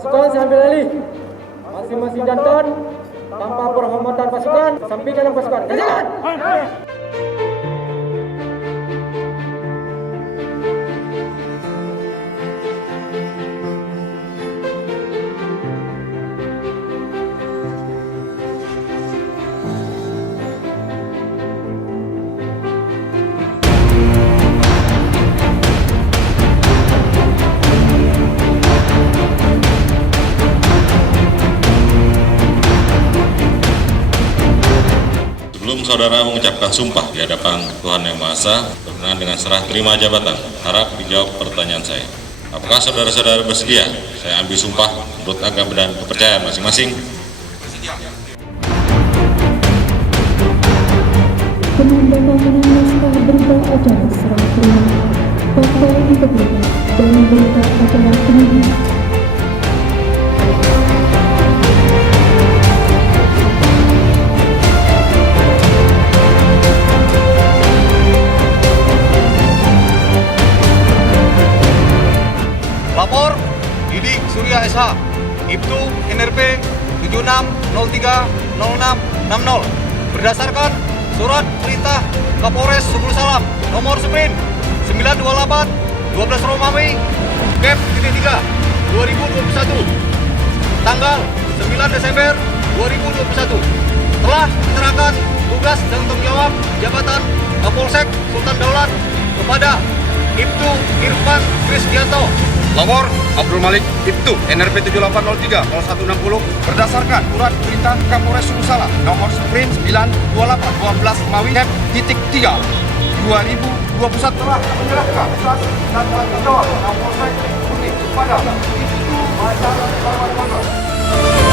Pasukan sambil alih. Masing-masing jantan tanpa penghormatan pasukan, sampai dalam pasukan. Kerjakan! Sebelum saudara mengucapkan sumpah di hadapan Tuhan Yang Maha Esa berkenaan dengan serah terima jabatan, harap dijawab pertanyaan saya. Apakah saudara-saudara bersedia? Saya ambil sumpah menurut agama dan kepercayaan masing-masing. Penandatanganan naskah berita acara serah terima fakta integritas dan berita acara penyidik. Lapor Didik Surya SH, Ibtu NRP 76030660 berdasarkan Surat Perintah Kapolres Sukul Salam Nomor Sprint 928 12 Romawi Kep 3 2021 tanggal 9 Desember 2021 telah menyerahkan tugas dan tanggung jawab jabatan Kapolsek Sultan Daulat kepada Ibtu Irfan Krisdianto. Lapor Abdul Malik Ibtu NRP 7803 0160 berdasarkan Surat Perintah Kapolres Sukul Salam Nomor Sprint 928 12 Romawi Kep 3 2021 telah menyerahkan tugas dan tanggung jawab Kapolsek kepada Ibtu Masyarakat.